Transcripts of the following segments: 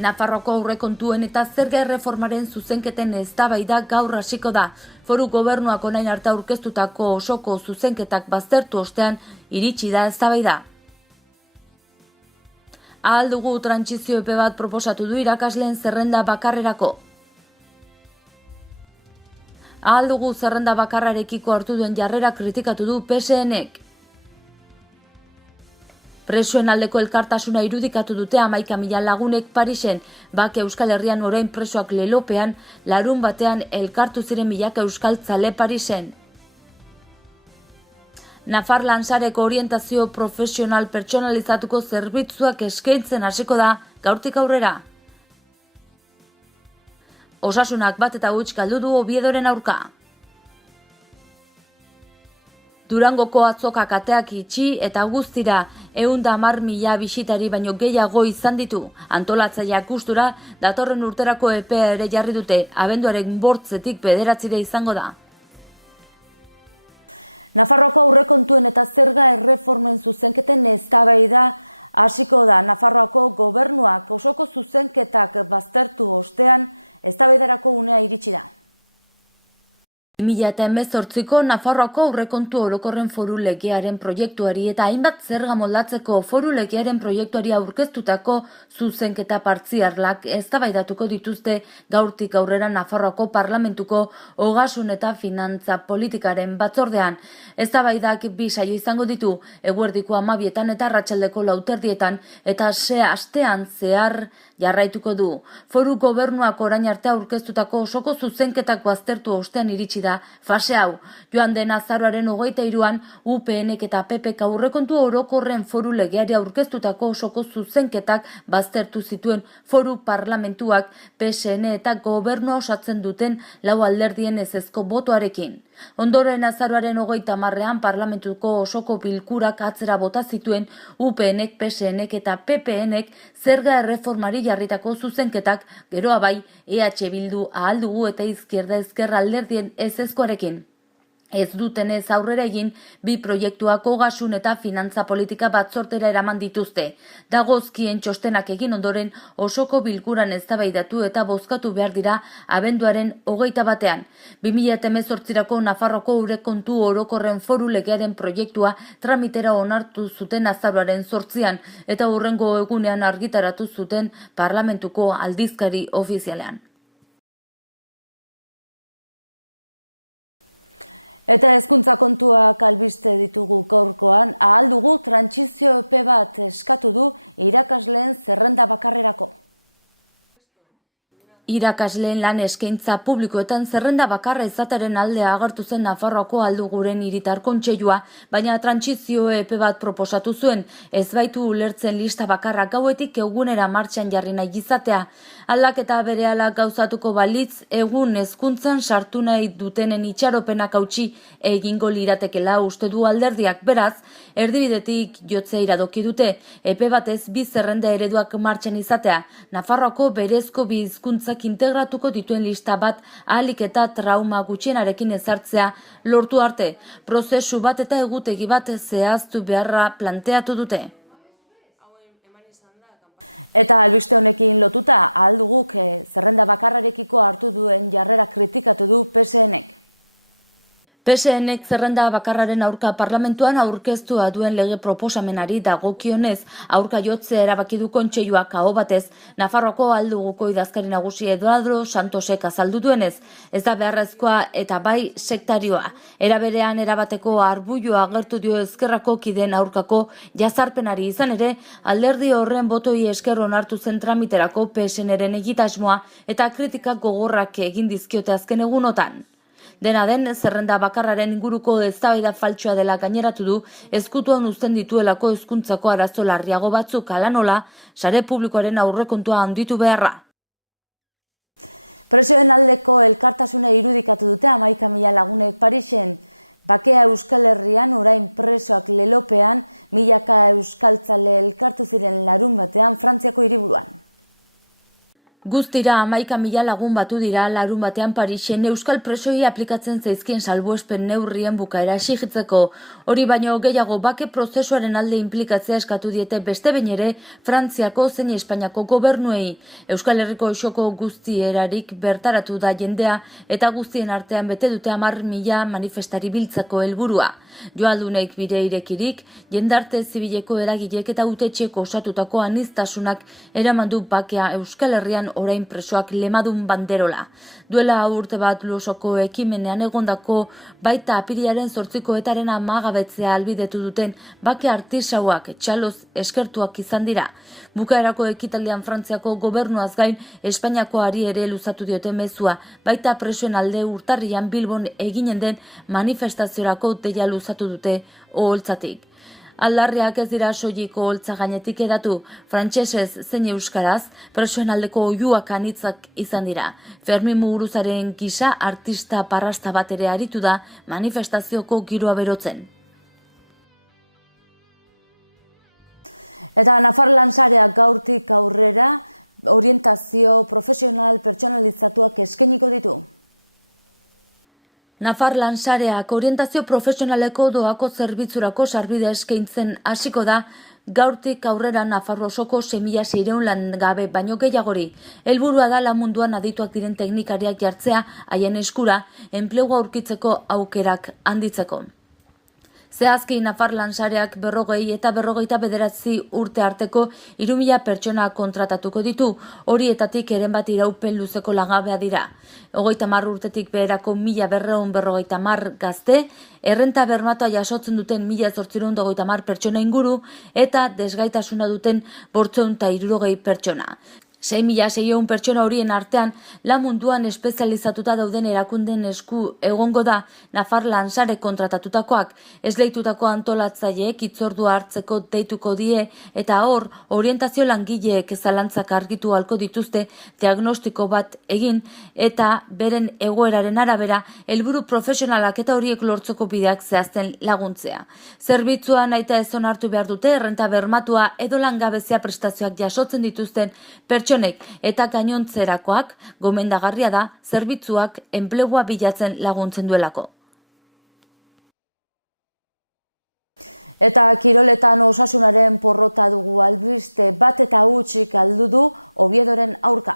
Nafarroako aurrekontuen eta zerga erreformaren zuzenketen eztabaida gaur hasiko da. Foru gobernuak orain arte aurkeztutako osoko zuzenketak baztertu ostean iritsi da eztabaida. Ahal dugu trantsizio epe bat proposatu du irakasleen zerrenda bakarrerako. Ahal dugu zerrenda bakarrarekiko hartu duen jarrera kritikatu du PSNek. Presoen aldeko elkartasuna irudikatu dute 11.000 lagunek Parisen, bake Euskal Herrian orain presoak lelopean, larun batean elkartu ziren milaka euskaltzale Parisen. Nafar Lansareko orientazio profesional pertsonalizatuko zerbitzuak eskaintzen hasiko da gaurtik aurrera. Osasunak 1-0 galdu du Oviedoren aurka. Durangoko atzokak ateak itxi eta guztira 110.000 bisitari baino gehiago izan ditu. Antolatzaileak gustura datorren urterako epea ere jarri dute, abenduaren 8-tik 9 izango da. Nafarroako aurrekontuen eta zerga erreformen zuzenketen eztabaida hasiko da. Nafarroako gobernuak osoko zuzenketak baztertu ostean eztabaidarako unea iritsi da. 2018ko Nafarroako aurrekontu orokorren foru legearen proiektuari eta hainbat zerga moldatzeko foru legearen proiektuari aurkeztutako zuzenketa partzialak eztabaidatuko dituzte gaurtik aurrera Nafarroako Parlamentuko Ogasun eta Finantza Politikaren batzordean. Eztabaidak 2 saio izango ditu, eguerdiko 12etan eta arratsaldeko 4:00 eta astean zehar jarraituko du. Foru gobernuak orain arte aurkeztutako osoko zuzenketak baztertu ostean iritsi da fase hau. Joan den azaroaren 23an UPNek eta PPk aurrekontu orokorren foru legeari aurkeztutako osoko zuzenketak baztertu zituen foru parlamentuak PSN eta gobernua osatzen duten 4 alderdien ezezko botoarekin. Ondoren azaroaren 30ean parlamentuko osoko bilkurak atzera bota zituen UPNek, PSNek eta PPNek zerga erreformari jarritako zuzenketak, geroa bai EH Bildu, Ahal Dugu eta Izquierda Ezker alderdien ezezkoarekin. Ez dutenez aurrera egin, 2 proiektuak Ogasun eta Finantza Politika batzortera eraman dituzte. Dagozkien txostenak egin ondoren osoko bilkuran eztabaidatu eta bozkatu behar dira abenduaren 21ean. 2018rako Nafarroko aurrekontu orokorren foru legearen proiektua tramitera onartu zuten azaroaren 8an eta hurrengo egunean argitaratu zuten parlamentuko aldizkari ofizialean. Eta hezkuntza kontuak albiste ditugu gaurkoan, ahal dugu trantsizio epe bat eskatu du irakasleen zerrenda bakarrerako. Irakasleen lan eskaintza publikoetan zerrenda bakarra izateren aldea agertu zen Nafarroako Ahal Duguren hiritar kontseilua, baina trantsizio epe bat proposatu zuen, ez baitu ulertzen lista bakarra gauetik egunera martxan jarri nahi izatea. Aldaketa berehala gauzatuko balitz, egun hezkuntzan sartu nahi dutenen itxaropenak hautsi egingo liratekela uste du alderdiak, beraz, erdibidetik jotzea iradoki dute, epe batez 2 zerrenda ereduak martxan izatea, Nafarroako berezko 2 hizkuntzak integratuko dituen lista bat ahalik eta trauma gutxienarekin ezartzea lortu arte, prozesu bat eta egutegi bat zehaztu beharra planteatu dute. Eta albiste honekin lotuta, Ahal Duguk zerrenda bakarrarekiko hartu duen jarrera kritikatu du PSNek. PSNek zerrenda bakarraren aurka parlamentuan aurkeztua duen lege proposamenari dagokionez aurka jotzea erabaki du kontseiluak aho batez, Nafarroako Ahal Duguko idazkari nagusi Eduardo Santosek azaldu duenez. Ez da beharrezkoa eta bai sektarioa. Era berean erabateko arbuioa agertu dio ezkerrako kideen aurkako jazarpenari izan ere, alderdi horren botoi esker onartu zen tramiterako PSNren egitasmoa eta kritikak gogorrak egin dizkiote azken egunotan. Dena den, zerrenda bakarraren inguruko eztabaida faltsua dela gaineratu du, ezkutuan uzten dituelako hezkuntzako arazo larriago batzuk hala nola, sare publikoaren aurrekontua handitu beharra. Presoen aldeko elkartasuna irudikatu dute 11.000 lagunek Parisen. Bakea Euskal Herrian orain presoak lelopean, milaka euskaltzale elkartu ziren larun batean Frantziako hiriburuan. Guztira 11.000 lagun batu dira larun batean Parisen euskal presoi aplikatzen zaizkien salbuespen neurrien bukaera exigitzeko. Hori baino gehiago bake prozesuaren alde inplikatzea eskatu diete beste behin ere Frantziako zein Espainiako gobernuei. Euskal Herriko osoko guztierarik bertaratu da jendea eta guztien artean bete dute 10.000 manifestari biltzako helburua. Joaldunek bide irekirik, jendarte zibileko eragilek eta utetxeko osatutako aniztasunak eramandu bakea Euskal Herrian orain presoak lemadun banderola. Duela urte bat Losoko ekimenean egondako baita apirilaren 8ko etaren amagabetzea albidetu duten bake artisauak txaloz eskertuak izan dira. Bukaerako ekitaldean Frantziako gobernuaz gain Espainiakoari ere luzatu diote mezua, baita presoen alde urtarrian Bilbon eginen den manifestaziorako deia luzatu dute oholtzatik. Aldarriak ez dira soiliko oholtza gainetik edatu, frantsesez zein euskaraz, presoen aldeko oihuak anitzak izan dira. Fermin Muguruzaren gisa artista parrasta bat ere aritu da manifestazioko giroa berotzen. Eta Nafarlan sareak gaurtik aurrera orientazio profesional pertsonalizatuak eskainiko ditu. Nafarlan sareak orientazio profesionaleko doako zerbitzurako sarbidea eskaintzen hasiko da gaurtik aurrera Nafarro osoko 6.600 langabe baino gehiagori. Helburua da lan munduan adituak diren teknikariak jartzea haien eskura enplegua aurkitzeko aukerak handitzeko. Zehazki Nafarlan sareak 40 eta 49 urte arteko 3.000 pertsona kontratatuko ditu, horietatik eren bat iraupen luzeko langabea dira. 30 urtetik beherako 1.250 gazte, errenta bermatua jasotzen duten 1.830 pertsona inguru eta desgaitasuna duten 560 pertsona. 6.600 pertsona horien artean lan munduan espezializatuta dauden erakunden esku egongo da Nafarlan sare kontratatutakoak, esleitutako antolatzaileek hitzordua hartzeko deituko die eta hor orientazio langileek zalantzak argitu ahalko dituzte diagnostiko bat egin eta beren egoeraren arabera helburu profesionalak eta horiek lortzeko bideak zehazten laguntzea. Zerbitzua nahita ez onartu behar dute errenta bermatua edo langabezia prestazioak jasotzen dituzten pertsonek eta gainontzerakoak gomendagarria da zerbitzuak enplegua bilatzen laguntzen duelako. Eta kiroletan osasunaren porrota dugu albiste bat eta hutsik galdu du Oviedoren aurka.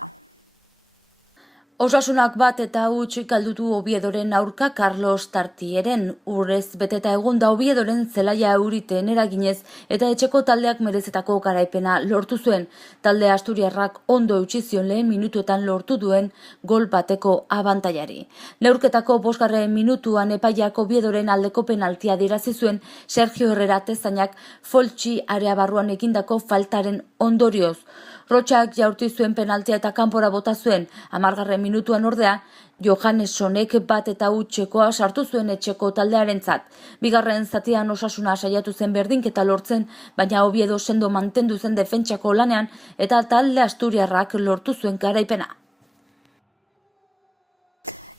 Osasunak bat eta hutsik galdu du Oviedoren aurka Carlos Tartieren. Urrez beteta egon da Oviedoren zelaia euriten eraginez eta etxeko taldeak merezetako garaipena lortu zuen. Talde asturiarrak ondo eutsi zion lehen minutuetan lortu duen gol bateko abantailari. Neurketako 5. minutuan epaiak Oviedoren aldeko penaltia adierazi zuen Sergio Herrera tezainak foltsi area barruan egindako faltaren ondorioz. Rotxak jaurti zuen penaltia eta kanpora bota zuen. 10. minutuan ordea, Johannesonek bat eta hutsekoa sartu zuen etxeko taldearentzat. Bigarren zatian Osasuna saiatu zen berdinketa lortzen, baina Oviedo sendo mantendu zen defentsako lanean eta talde asturiarrak lortu zuen garaipena.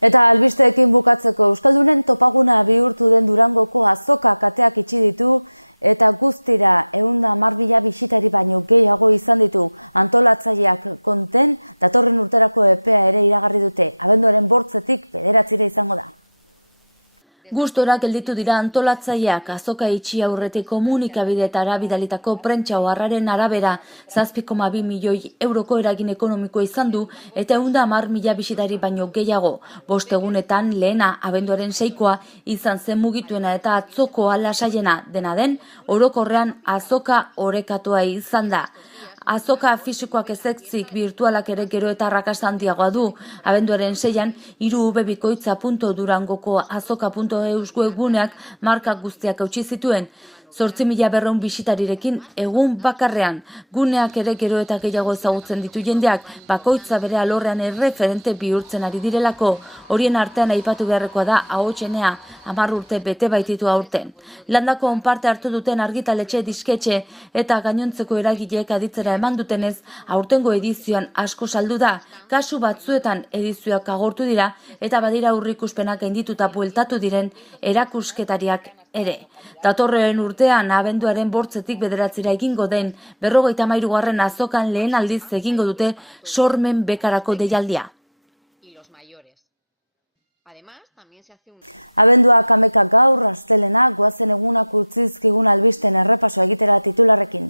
Eta albisteekin bukatzeko euskaldunen topaguna bihurtu den Durangoko azoka kateak itxi ditu eta guztira 110.000 bisitari baino gehiago izan ditu. Antolatzaileak onten, datorren urterako epea ere iragarri dute. Abenduaren 8-tik 9 izango da. Gustora gelditu dira antolatzaileak azoka itxi aurretik komunikabideetara bidalitako prentsa oharraren arabera 7,2 milioi euroko eragin ekonomiko izan du eta 110.000 bisitari baino gehiago. 5 egunetan lehena abenduaren 6koa izan zen mugituena eta atzokoa lasaiena, dena den orokorrean azoka orekatua izan da. Azoka fisikoak ezezik virtualak ere gero eta arrakasta handiagoa du. Abenduaren 6an 3webikoitza.durangoko azoka.eus webguneak markak guztiak eutsi zituen. 8.200 bisitarirekin egun bakarrean. Guneak ere gero eta gehiago ezagutzen ditu jendeak, bakoitza bere alorrean erreferente bihurtzen ari direlako. Horien artean aipatu beharrekoa da ahotsenea, 10 urte bete baititu aurten. Landako onparte hartu duten argitaletxe, disketxe eta gainontzeko eragileek aditzera eman dutenez, aurtengo edizioan asko saldu da. Kasu batzuetan edizioak agortu dira eta badira aurreikuspenak gaindituta bueltatu diren erakusketariak ere. Datorren urtean abenduaren 8 bederatzira egingo den 53. azokan lehen aldiz egingo dute sormen bekarako deialdia. Abenduak 11 gaur, astelena, goazen egunak utzizkigun albisten errepaso egitera titularrekin.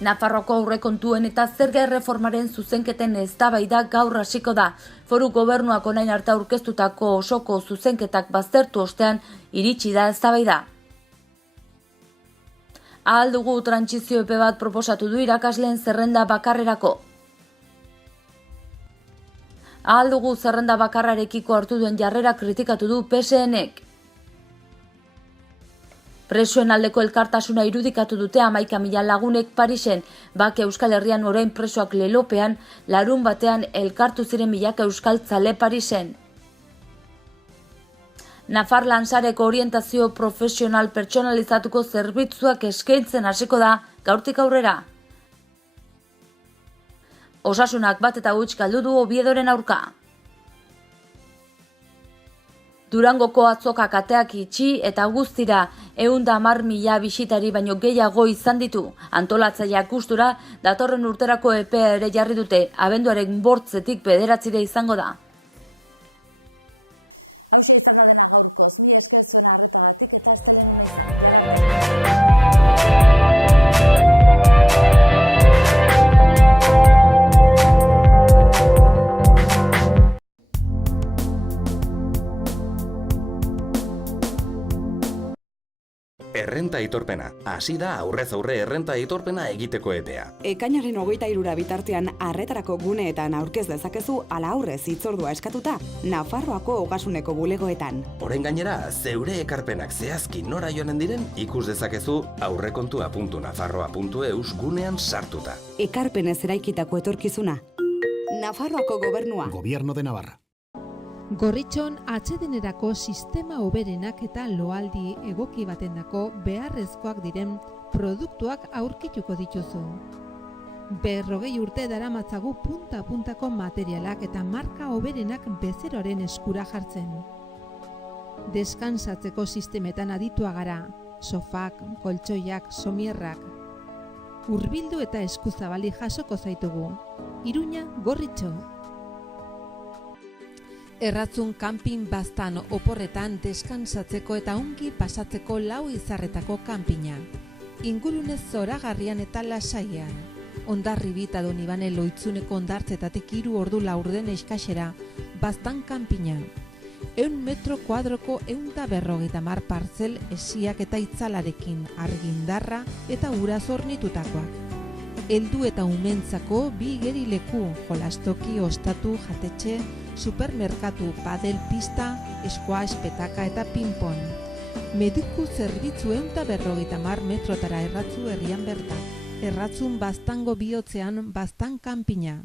Nafarroako aurrekontuen eta zerga erreformaren zuzenketen eztabaida gaur hasiko da. Foru Gobernuak orain arte aurkeztutako osoko zuzenketak baztertu ostean iritsi da eztabaida. Ahal dugu trantsizio epe bat proposatu du irakasleen zerrenda bakarrerako. Ahal dugu zerrenda bakarrarekiko hartu duen jarrera kritikatu du PSNek. Presoen aldeko elkartasuna irudikatu dute 11.000 lagunek Parisen, bake Euskal Herrian orain presoak lelopean, larun batean elkartu ziren milaka euskaltzale Parisen. Nafar Lansareko orientazio profesional pertsonalizatuko zerbitzuak eskaintzen hasiko da gaurtik aurrera. Osasunak 1-0 galdu du Oviedoren aurka. Durangoko atzokak ateak itxi eta guztira 110.000 bisitari baino gehiago izan ditu. Antolatzaileak gustura datorren urterako epea ere jarri dute, abenduaren 8 bederatzira izango da. Hauxe izan da dena gaurkoz, bi esker zuen arretagatik eta astelena. Errenta aitorpena. Hasi da aurrez aurre errenta aitorpena egiteko epea. Ekainaren 23 bitartean arretarako guneetan aurkez dezakezu ala aurrez hitzordua eskatuta Nafarroako ogasuneko bulegoetan. Orain gainera, zeure ekarpenak zehazki nora joanen diren ikus dezakezu aurrekontua.nafarroa.eus gunean sartuta. Ekarpenez eraikitako etorkizuna. Nafarroako gobernua. Gobierno de Navarra. Gorritxon atsedenerako sistema hoberenak eta loaldi egoki batendako beharrezkoak diren produktuak aurkituko dituzu. 40 urte daramatzagu punta-puntako materialak eta marka hoberenak bezeroaren eskura jartzen. Deskansatzeko sistemetan aditua gara, sofak, koltsoiak, somierrak. Hurbildu eta eskuzabali jasoko zaitugu. Iruña, Gorritxo. Erratzun kanpin baztan oporretan deskansatzeko eta ongi pasatzeko 4 izarretako kanpina. Ingurunez zoragarrian eta lasaian. Hondarribi eta Donibane Loitzuneko hondartzetatik 3 ordu laurden eskasera, baztan kanpina. 100 metro kuadroko 150 partzel esiak eta itzalarekin, argindarra eta ura zornitutakoak. Heldu eta umentzako 2 igerileku, jolastoki, ostatu, jatetxe, supermerkatu, padel pista, squash, petaka eta ping-pong. Mediku zerbitzu 150 metrotara erratzu herrian bertan. Erratzun baztango bihotzean baztan kanpina.